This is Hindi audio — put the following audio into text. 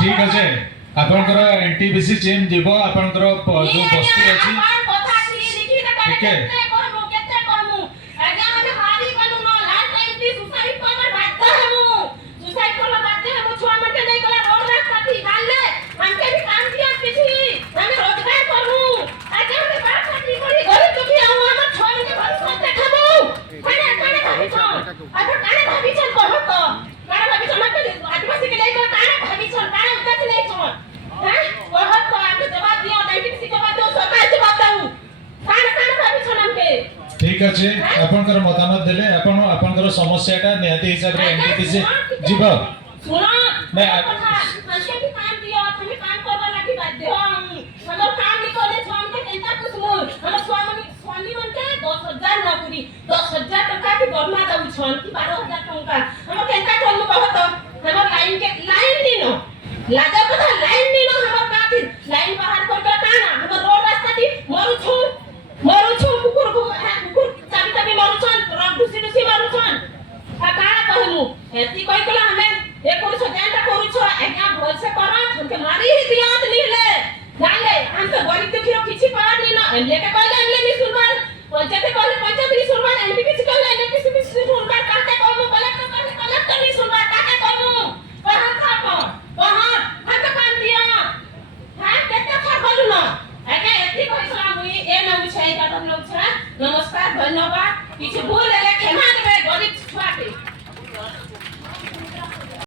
ठीक अच्छे आपनकर एनटीपीसी टीम जीवो आपनकर जो बस्ती अछि ठीक है ठीक अच्छे आपनकर मतामत देले आपण आपनकर समस्याटा निहाती हिसाब रे एनटीपीसी जीव सुनो मैं हमके भी काम दियो हमें काम करबा लागी बाध्य हम काम नहीं करे हम के केनता कुछ मोर हम स्वामी मन के 10000 नौकरी 10000 टका के दरमा दउ छन कि 12000 टका हम केनता करनु बहुत हमर लाइन के लाइन दिनो लाजा कथा लाइन दिनो हमर काथि लाइन बाहर कर के काना हमर रोड रास्ता दी मरु छु कुकुर चाबी चाबी मरु छन रब दुसी दुसी मरु छन आ काना कहनु एती कहि कला हमें ए करू छ जानता करू छ एका भल से कर हमके मारी ही दियात नीले जाले हम तो गरीब दुखी रो किछि पार नी न लेके